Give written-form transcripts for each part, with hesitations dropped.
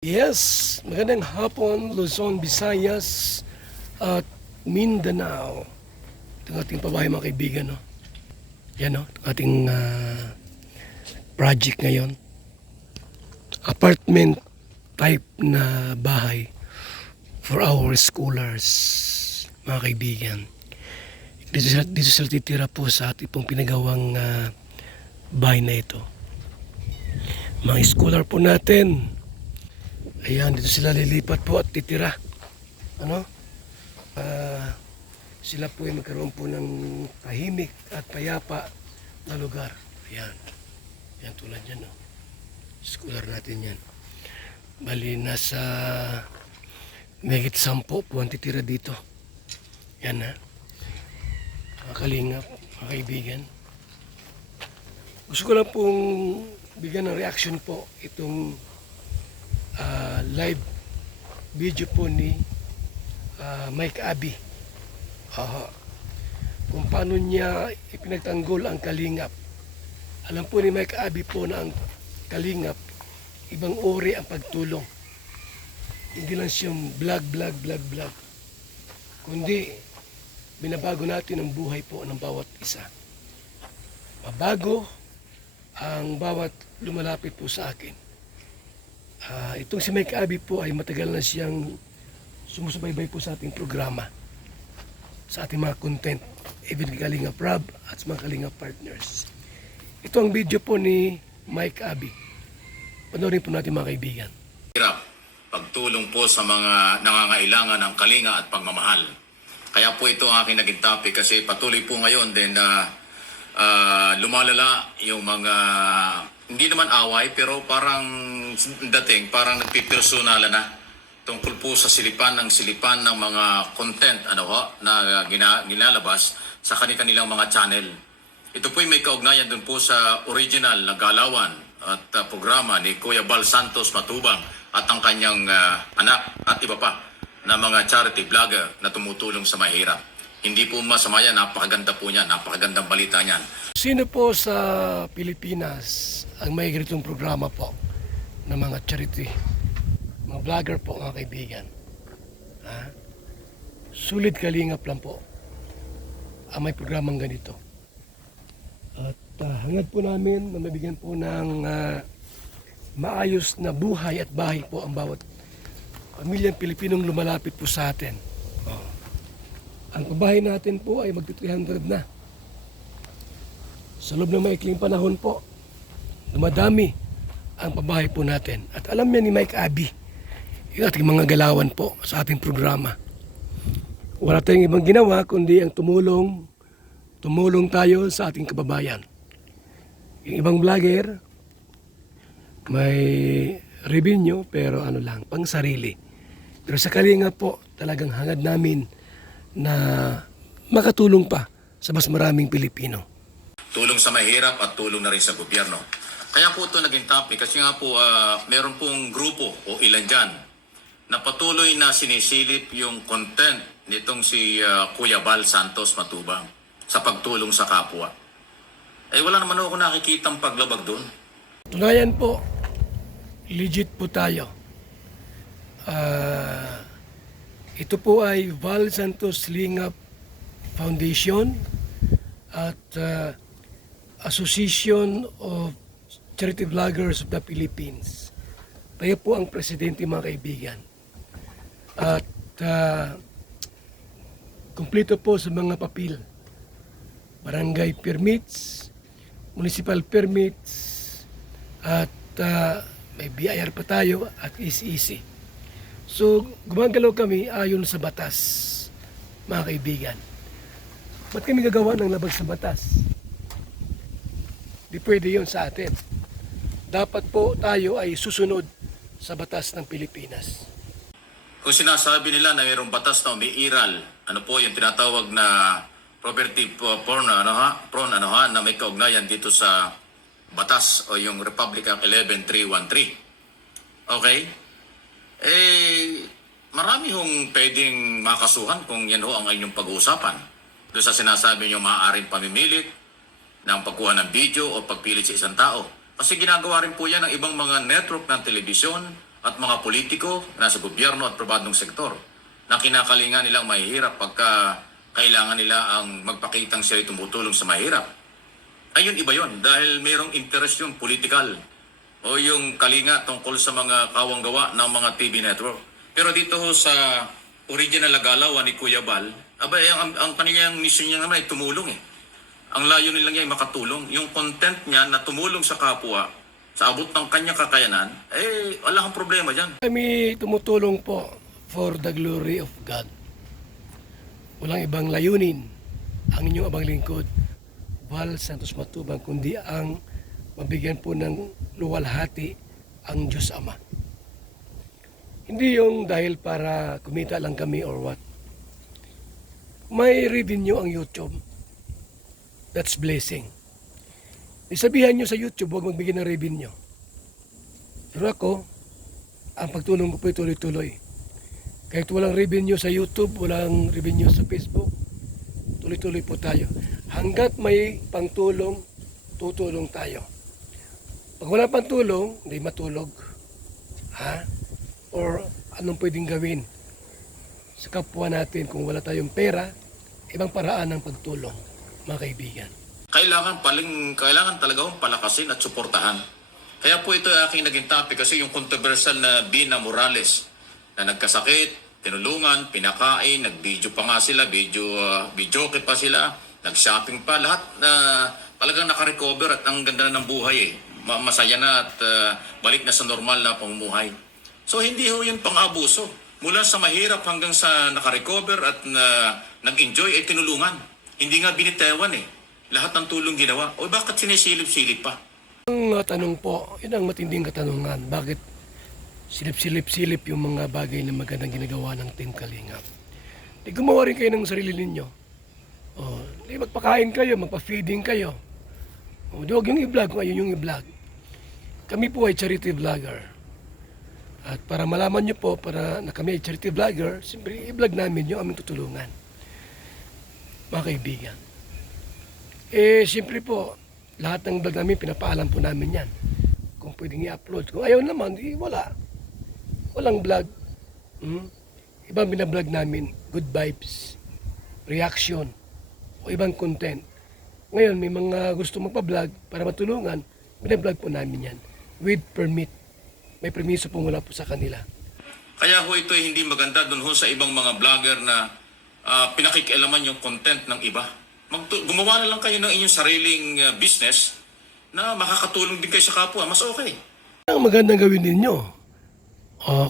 Yes, magandang hapon, Luzon, Visayas, at Mindanao. Ito ang ating pabahay mga kaibigan. No? Yan no? Ito ating project ngayon. Apartment type na bahay for our scholars, mga kaibigan. Dito sila titira po sa ating pong pinagawang bahay na ito. Mga scholar po natin, ayan, dito sila lilipat po at titira. Ano? Sila po ay magkaroon po ng tahimik at payapa na lugar. Ayan. Ayan tulad yan. No? Scholar natin yan. Bali, nasa megit 10 po ang titira dito. Yan ha. Mga kalingap, mga kaibigan. Gusto ko lang pong bigyan ng reaction po itong live video po ni Mike Abi. Kung paano niya ipinagtanggol ang Kalingap. Alam po ni Mike Abi po na ang Kalingap, ibang uri ang pagtulong. Hindi lang siyang vlog. Kundi binabago natin ang buhay po ng bawat isa. Mabago ang bawat lumalapit po sa akin. Itong si Mike Abi po ay matagal na siyang sumusubaybay po sa ating programa, sa ating mga content, even Kalingap Rob at sa mga Kalingap partners. Ito ang video po ni Mike Abi. Panoorin po natin mga kaibigan. Hirap pagtulong po sa mga nangangailangan ng kalinga at pagmamahal. Kaya po ito ang aking naging topic kasi patuloy po ngayon din na lumalala yung mga hindi naman away pero parang dating parang nagpipersonalan na tungkol po sa silipan ng mga content na ginalabas sa kanilang mga channel. Ito po ay may kaugnayan dun po sa original na galawan at programa ni Kuya Bal Santos Matubang at ang kanyang anak at iba pa na mga charity vlogger na tumutulong sa mahirap. Hindi po masama yan, napakaganda po niyan, napakagandang balita niyan. Sino po sa Pilipinas ang may ganitong programa po ng mga charity, mga vlogger po mga kaibigan? Sulit Kalingap lang po ang may programang ganito. At hangad po namin na mabigyan po ng maayos na buhay at bahay po ang bawat pamilyang Pilipinong lumalapit po sa atin. Ang pabahay natin po ay magti-300 na. Sa loob ng maikling panahon po, dumadami ang pabahay po natin. At alam niya ni Mike Abi, yung ating mga galawan po sa ating programa. Wala tayong ibang ginawa kundi ang tumulong tayo sa ating kababayan. Yung ibang vlogger, may revenue pero pang sarili. Pero sa Kalingap po, talagang hangad namin na makatulong pa sa mas maraming Pilipino. Tulong sa mahirap at tulong na rin sa gobyerno. Kaya po ito naging topic kasi nga po meron pong grupo o ilan dyan na patuloy na sinisilip yung content nitong si Kuya Bal Santos Matubang sa pagtulong sa kapwa. Wala naman ako nakikitang paglabag doon. Tunayan po, legit po tayo. Ito po ay Val Santos Lingap Foundation at Association of Charity Vloggers of the Philippines. Tayo po ang presidente mga kaibigan. At kumpleto po sa mga papel. Barangay permits, municipal permits, at may BIR pa tayo at ECEC. So, gumagalaw kami ayon sa batas, mga kaibigan. Ba't kami gagawa ng labag sa batas? Di pwede yun sa atin. Dapat po tayo ay susunod sa batas ng Pilipinas. Kung sinasabi nila na mayroong batas na umiiral, ano po yung tinatawag na property porn, na may kaugnayan dito sa batas o yung Republic Act 11313. Okay? Marami hong pwedeng makasuhan kung yan ho ang inyong pag-uusapan. Doon sa sinasabi nyo maaaring pamimilit ng pagkuha ng video o pagpilit sa isang tao. Kasi ginagawa rin po yan ng ibang mga network ng telebisyon at mga politiko na sa gobyerno at pribadong sektor na kinakalinga nilang mahihirap pagka kailangan nila ang magpakitang sila tumutulong sa mahirap. Ayun, iba yon dahil mayroong interest yung political o yung kalinga tungkol sa mga kawanggawa ng mga TV network. Pero dito ho sa original na galawan ni Kuya Bal, abay, ang kanilang mission niya naman ay tumulong eh. Ang layo nilang niya ay makatulong. Yung content niya na tumulong sa kapwa, sa abot ng kanyang kakayanan, wala kang problema dyan. Kami tumutulong po for the glory of God. Walang ibang layunin ang inyong abang lingkod, Val Santos Matubang, kundi ang mabigyan po ng luwalhati ang Diyos Ama. Hindi yung dahil para kumita lang kami or what. May revenue ang YouTube. That's blessing. Isabihan nyo sa YouTube, huwag magbigay ng revenue. Pero ako, ang pagtulong ko po ay tuloy-tuloy. Kahit walang revenue sa YouTube, walang revenue sa Facebook, tuloy-tuloy po tayo. Hanggat may pangtulong, tutulong tayo. Pag wala pang tulong, hindi matulog. Ha? Or anong pwedeng gawin sa kapwa natin kung wala tayong pera, ibang paraan ng pagtulong, mga kaibigan. Kailangan talaga akong palakasin at suportahan. Kaya po ito aking naging topic kasi yung controversial na Bina Morales na nagkasakit, tinulungan, pinakain, nag-video pa nga sila, videoke pa sila, nag-shopping pa, lahat na talagang nakarecover at ang ganda na ng buhay eh. Masaya na at balik na sa normal na pamumuhay. So hindi ho yun pang-abuso. Mula sa mahirap hanggang sa nakarecover at nag-enjoy ay tinulungan. Hindi nga binitewan eh. Lahat ng tulong ginawa. O bakit sinisilip-silip pa? Ang tanong po, yun ang matinding katanungan. Bakit silip-silip-silip yung mga bagay na magandang ginagawa ng Team Kalingap? Di gumawa rin kayo ng sarili ninyo. Di magpakain kayo, magpa-feeding kayo. Di huwag yung i-vlog kung ayun yung i-vlog. Kami po ay charity vlogger. At para malaman nyo po, para na kami ay charity vlogger, siyempre i-vlog namin yung aming tutulungan. Mga kaibigan. Siyempre po, lahat ng vlog namin, pinapaalam po namin yan. Kung pwedeng i-upload. Kung ayaw naman, wala. Walang vlog. Ibang binablog namin, good vibes, reaction, o ibang content. Ngayon, may mga gusto magpa-vlog para matulungan, binablog po namin yan. With permit. May permiso po mula po sa kanila. Kaya ho ito ay hindi maganda dun ho sa ibang mga vlogger na pinakikialaman yung content ng iba. Gumawa na lang kayo ng inyong sariling business na makakatulong din kayo sa kapwa. Mas okay. Ang magandang gawin ninyo,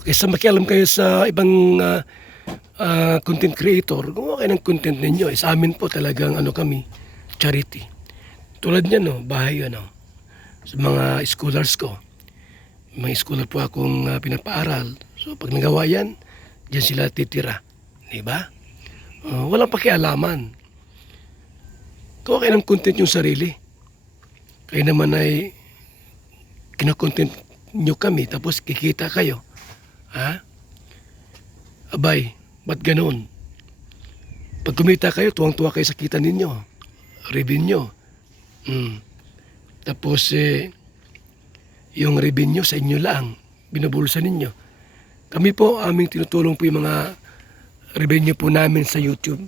kaysa makialam kayo sa ibang content creator, gumawa kayo ng content ninyo. Sa amin po talagang kami, charity. Tulad niyan, bahay sa mga scholars ko. May scholar po akong pinapaaral. So pag nagawa yan, diyan sila titira. Diba? Walang pakialaman. Gawa kayo ng content yung sarili. Kayo naman ay kinakontent nyo kami, tapos kikita kayo. Ha? Abay, ba't ganun? Pag kumita kayo, tuwang-tuwa kayo sa kita ninyo. Revenue. Tapos, yung revenue sa inyo lang, binubulsa ninyo. Kami po, aming tinutulong po yung mga revenue po namin sa YouTube.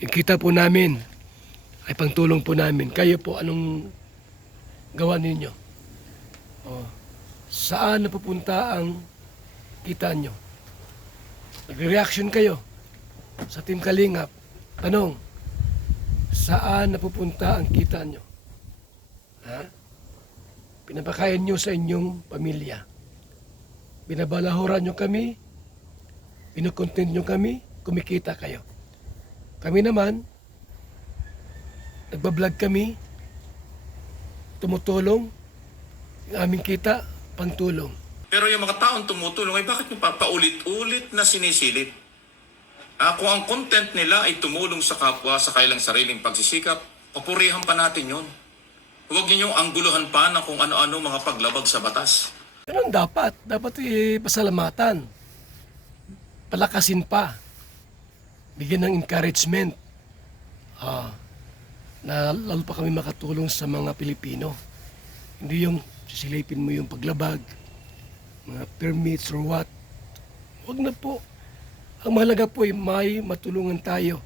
Yung kita po namin, ay pangtulong po namin. Kayo po, anong gawa ninyo? Saan napupunta ang kita nyo? Nagre-reaction kayo sa Team Kalingap. Tanong, saan napupunta ang kita nyo? Ha? Pinapakain nyo sa inyong pamilya. Binabalahuran nyo kami, pinukontent nyo kami, kumikita kayo. Kami naman, nagbablog kami, tumutulong, yung aming kita, pangtulong. Pero yung mga taong tumutulong, ay bakit nyo paulit-ulit na sinisilip? Kung ang content nila ay tumulong sa kapwa sa kailang sariling pagsisikap, papurihan pa natin yon. Huwag ninyong angguluhan pa na kung ano-ano mga paglabag sa batas. Ganun dapat. Dapat pasalamatan. Palakasin pa. Bigyan ng encouragement. Na lalo pa kami makatulong sa mga Pilipino. Hindi yung sisilipin mo yung paglabag. mga permits or what. Huwag na po. Ang mahalaga po ay may matulungan tayo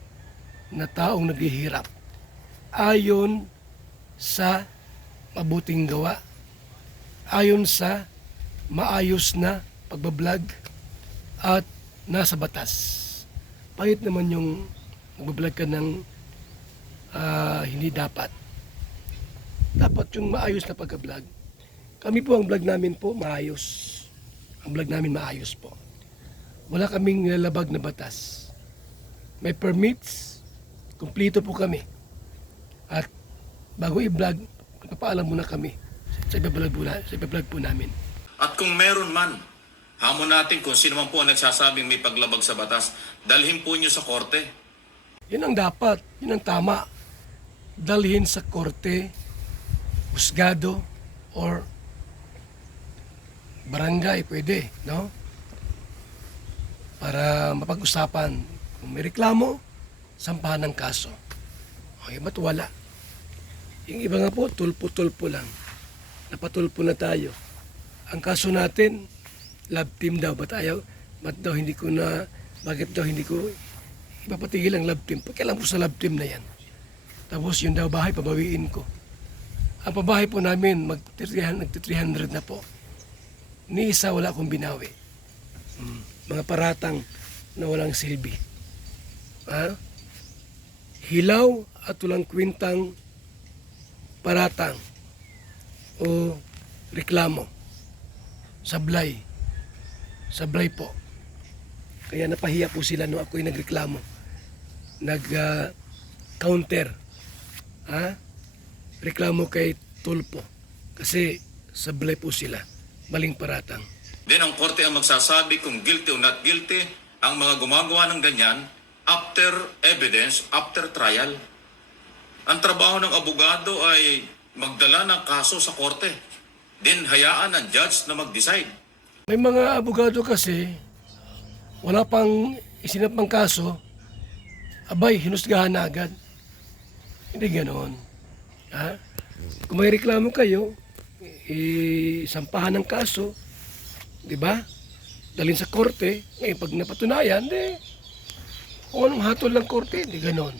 na taong naghihirap ayon sa mabuting gawa, ayon sa maayos na pagbablog at nasa batas. Pahit naman yung magbablog ka ng hindi dapat. Dapat yung maayos na pagbablog. Kami po, ang vlog namin po maayos. Ang vlog namin maayos po. Wala kaming nilalabag na batas. May permits, kumplito po kami. At bago i-vlog, papaalam muna kami sa iba-vlog po namin. At kung meron man, hamon natin kung sino man po ang nagsasabing may paglabag sa batas, dalhin po nyo sa korte. Yun ang dapat, yun ang tama. Dalhin sa korte, husgado, or barangay, pwede, no? Para mapag-usapan. Kung may reklamo, sampahan ng kaso. Okay, ba't wala? Yung iba nga po, tulpo-tulpo lang. Napatulpo na tayo. Ang kaso natin, love team daw. Ba't bakit daw hindi ko ipapatigil ang love team? Kailan po sa love team na yan? Tapos yun daw bahay, pabawiin ko. Ang pabahay po namin, nagti-300 na po. Ni isa wala akong binawi. Mga paratang na walang silbi. Hilaw at walang kwintang paratang o reklamo. Sablay. Sablay po. Kaya napahiya po sila nung ako'y nagreklamo. Nag-counter. Reklamo kay Tulpo. Kasi sablay po sila. Maling paratang. Then ang korte ang magsasabi kung guilty o not guilty ang mga gumagawa ng ganyan after evidence, after trial. Ang trabaho ng abogado ay magdala ng kaso sa korte. Then hayaan ang judge na mag-decide. May mga abogado kasi, wala pang isinapang kaso, abay, hinusgahan na agad. Hindi ganoon. Kung may reklamo kayo, isampahan ng kaso, di ba? Dalhin sa korte, ngayon pag napatunayan, kung anong hatol ng korte, hindi ganoon.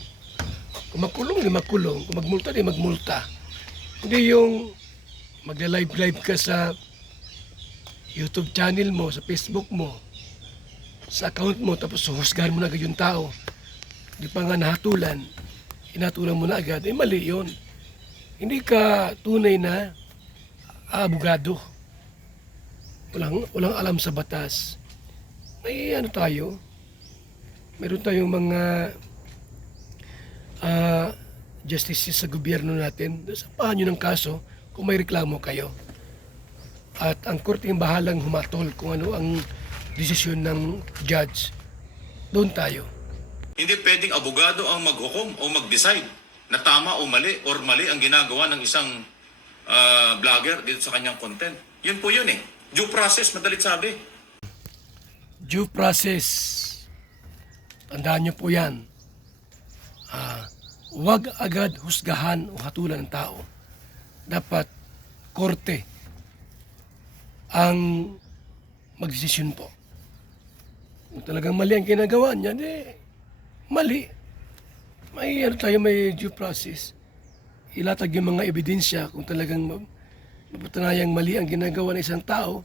Kung magkulong, di magkulong. Kung magmulta, di magmulta. Hindi yung magla-live ka sa YouTube channel mo, sa Facebook mo, sa account mo, tapos husgahan mo na agad yung tao. Di pa nga nahatulan, inatulan mo na agad, mali yun. Hindi ka tunay na abogado. Walang alam sa batas. May tayo, meron tayong mga justices sa gobyerno natin. Sampahan nyo ng kaso kung may reklamo kayo. At ang korte ang bahalang humatol kung ano ang desisyon ng judge. Doon tayo. Hindi pwedeng abogado ang maghukom o mag-decide na tama o mali or mali ang ginagawa ng isang vlogger dito sa kanyang content. Yun po yun eh. Due process, madalit sabi. Due process. Tandaan nyo po yan. Huwag agad husgahan o hatulan ng tao. Dapat korte ang magdesisyon po. Kung talagang mali ang ginagawa niya, mali. May due process. Ilatag yung mga ebidensya kung talagang mapatunayang mali ang ginagawa ng isang tao,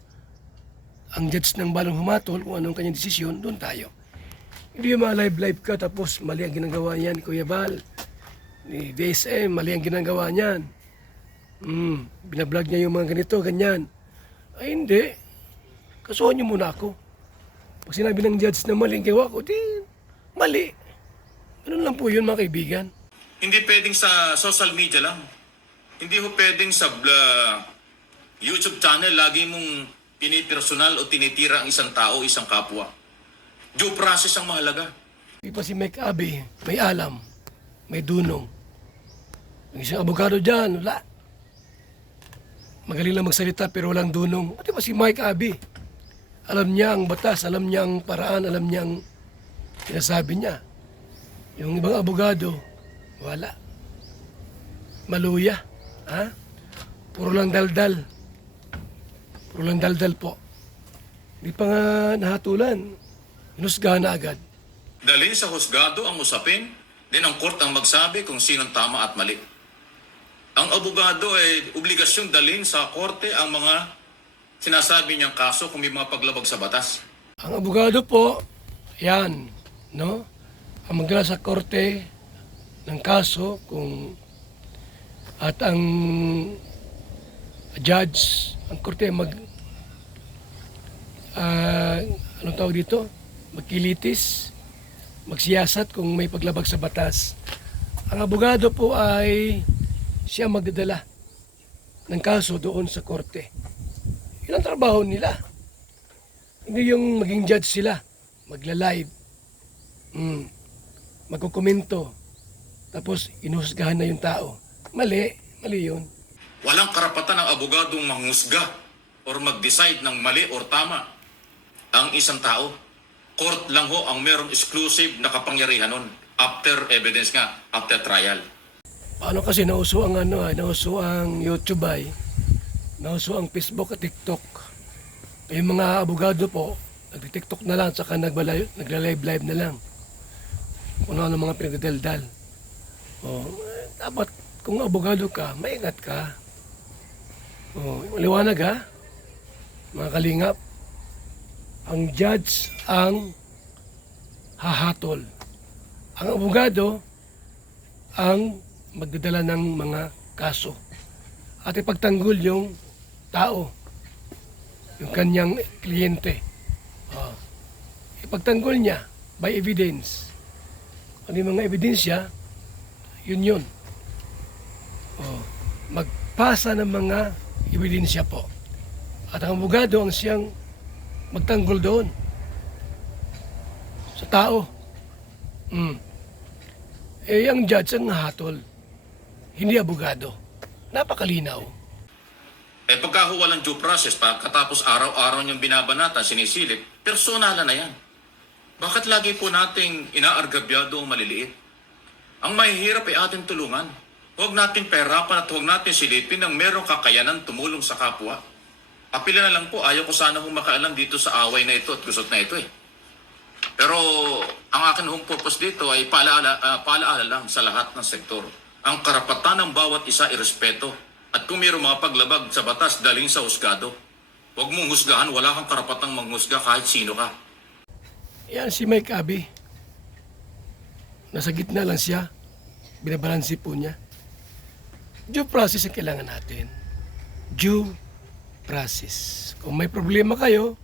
ang judge ng balong humatol kung anong kanyang desisyon, doon tayo. Hindi yung mga live ka tapos mali ang ginagawa niyan, Kuya Bal, ni DSM, mali ang ginagawa niyan. Binablog niya yung mga ganito, ganyan. Ay hindi. Kasuhan niyo muna ako. Pag sinabi ng judge na mali ang gawa ko, mali. Ganun lang po yun, mga kaibigan. Hindi pwedeng sa social media lang. Hindi ho pwedeng sa YouTube channel lagi mong pinipersonal o tinitira ang isang tao, isang kapwa. Due process ang mahalaga. Di pa si Mike Abe, may alam, may dunong. Ang isang abogado dyan, wala. Magaling lang magsalita pero walang dunong. Di pa si Mike Abe? Alam niya ang batas, alam niya ang paraan, alam niya ang sinasabi niya. Yung ibang abogado, wala. Maluya. Puro lang daldal. Puro lang daldal po. Di pa nga nahatulan. Inusgahan na agad. Dalhin sa husgado ang usapin, din ang court ang magsabi kung sinong tama at mali. Ang abogado ay obligasyong dalhin sa korte ang mga sinasabi niyang kaso kung may mga paglabag sa batas. Ang abogado po, yan, no? Ang magdala sa korte ng kaso kung at ang judge, ang korte anong tawag dito? Magkilitis, magsiyasat kung may paglabag sa batas. Ang abogado po ay siya magdadala ng kaso doon sa korte. Yun ang trabaho nila. Hindi yung maging judge sila, magla-live, magkukomento, tapos inuhusgahan na yung tao. Mali yun. Walang karapatan ng abogadong manghusga or mag-decide ng mali or tama ang isang tao. Court lang ho ang merong exclusive na kapangyarihan nun after evidence nga, after trial. Paano kasi nauso ang nauso ang YouTube nauso ang Facebook at TikTok. Yung mga abogado po, nag-TikTok na lang, saka nagla-live na lang. Kung ano mga pinagdadaldal. Dapat kung abogado ka, maingat ka. Liwanag ha, mga kalingap. Ang judge ang hahatol. Ang abogado ang magdadala ng mga kaso. At ipagtanggol yung tao, yung kanyang kliyente. Ipagtanggol niya by evidence. Ano yung mga ebidensya, yun. Magpasa ng mga ebidensya po. At ang abogado ang siyang magtanggol doon sa tao. Ang judge ang hatol, hindi abogado. Napakalinaw. Pagka ho walang due process, pagkatapos araw-araw niyong binabanata, sinisilip, personalan na yan. Bakit lagi po nating inaargabyado ang maliliit? Ang mahihirap ay ating tulungan. Huwag natin perapan at huwag natin silipin ng merong kakayanan tumulong sa kapwa. Apila na lang po, ayaw ko sana hong makaalam dito sa away na ito at gusot na ito eh. Pero ang akin hong purpose dito ay paalaala lang sa lahat ng sektor. Ang karapatan ng bawat isa irespeto. At kung mayroong mga paglabag sa batas, daling sa husgado. Huwag mong husgahan, wala kang karapatang manghusga kahit sino ka. Yan si Mike Abi. Nasa gitna lang siya. Binabalansi po niya. Due process ang kailangan natin. Due process. Kung may problema kayo,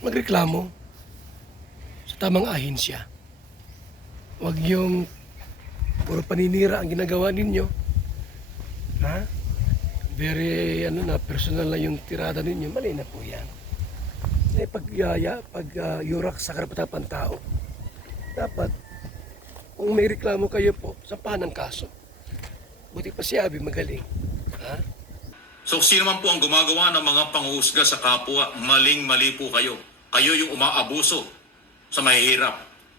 magreklamo sa tamang ahensya. Huwag yung puro paninira ang ginagawa ninyo. Ha? Very, personal na yung tirada ninyo. Mali na po yan. Pag yurak sa karapatan ng tao, dapat, kung may reklamo kayo po, sampahan ng kaso. Buti pa si Abi magaling. Ha? So sino man po ang gumagawa ng mga panghusga sa kapwa, maling-mali po kayo. Kayo yung umaabuso sa mahihirap.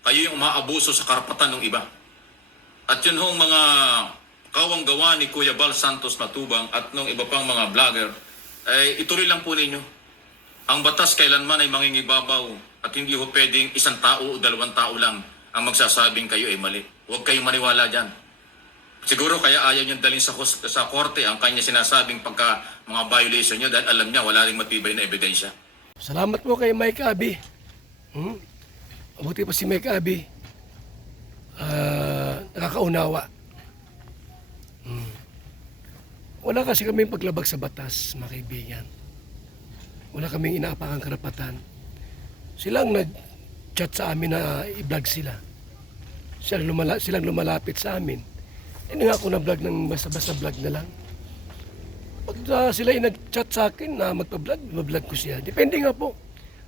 Kayo yung umaabuso sa karapatan ng iba. At yun hong mga kawang gawa ni Kuya Bal Santos Matubang at ng iba pang mga vlogger, ay ituloy lang po ninyo. Ang batas kailanman ay mangingibabaw at hindi ho pwedeng isang tao o dalawang tao lang ang magsasabing kayo ay mali. Huwag kayong maniwala dyan. Siguro kaya ayaw niyong dalhin sa korte ang kanya sinasabing pagka mga violation niyo dahil alam niya wala ring matibay na ebidensya. Salamat po kay Mike Abi. Mabuti pa si Mike Abi. Nakakaunawa. Wala kasi kaming paglabag sa batas, mga kaibigan. Wala kaming inaapakang karapatan. Silang nag-chat sa amin na i-vlog sila. Silang lumalapit sa amin. Hindi nga ako na-vlog ng basta-basta vlog na lang. Pag sila ay nag-chat sa akin na magpa-vlog, ma-vlog ko siya. Depende nga po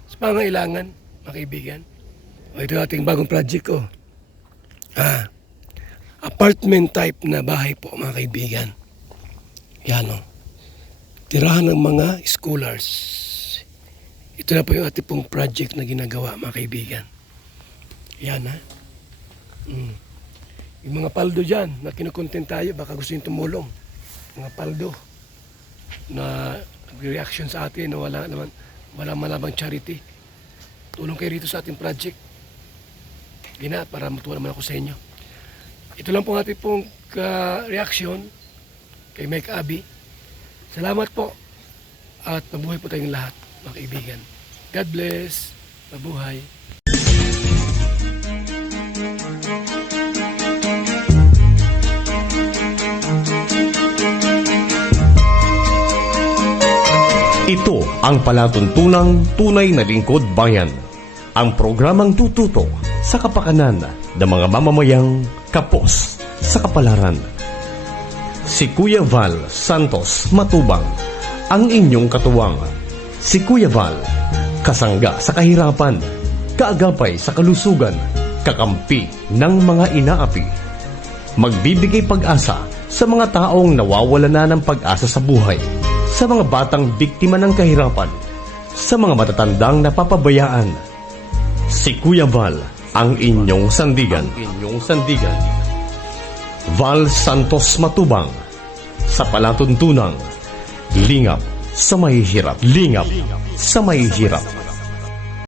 sa pangailangan, mga kaibigan. Ito ating bagong project ko. Apartment type na bahay po, mga kaibigan. Yan o. Tirahan ng mga scholars. Ito na po yung ating pong project na ginagawa, mga kaibigan. Yan ha. Yung mga paldo dyan na kinukontent tayo, baka gusto yung tumulong. Mga paldo na reaction sa atin na wala malabang charity. Tulong kayo rito sa ating project. Gina, para matuwa naman ako sa inyo. Ito lang po ang ating pong reaction kay Mike Abby. Salamat po at mabuhay po tayong lahat, mga kaibigan. God bless. Mabuhay. Ito ang palatuntunang tunay na lingkod bayan. Ang programang tututo sa kapakanan ng mga mamamayang kapos sa kapalaran. Si Kuya Val Santos Matubang, ang inyong katuwang. Si Kuya Val, kasangga sa kahirapan, kaagapay sa kalusugan, kakampi ng mga inaapi. Magbibigay pag-asa sa mga taong nawawala na ng pag-asa sa buhay, sa mga batang biktima ng kahirapan, sa mga matatandang napapabayaan. Si Kuya Val, ang inyong sandigan. Val Santos Matubang, sa palatuntunang lingap sa mahihirap.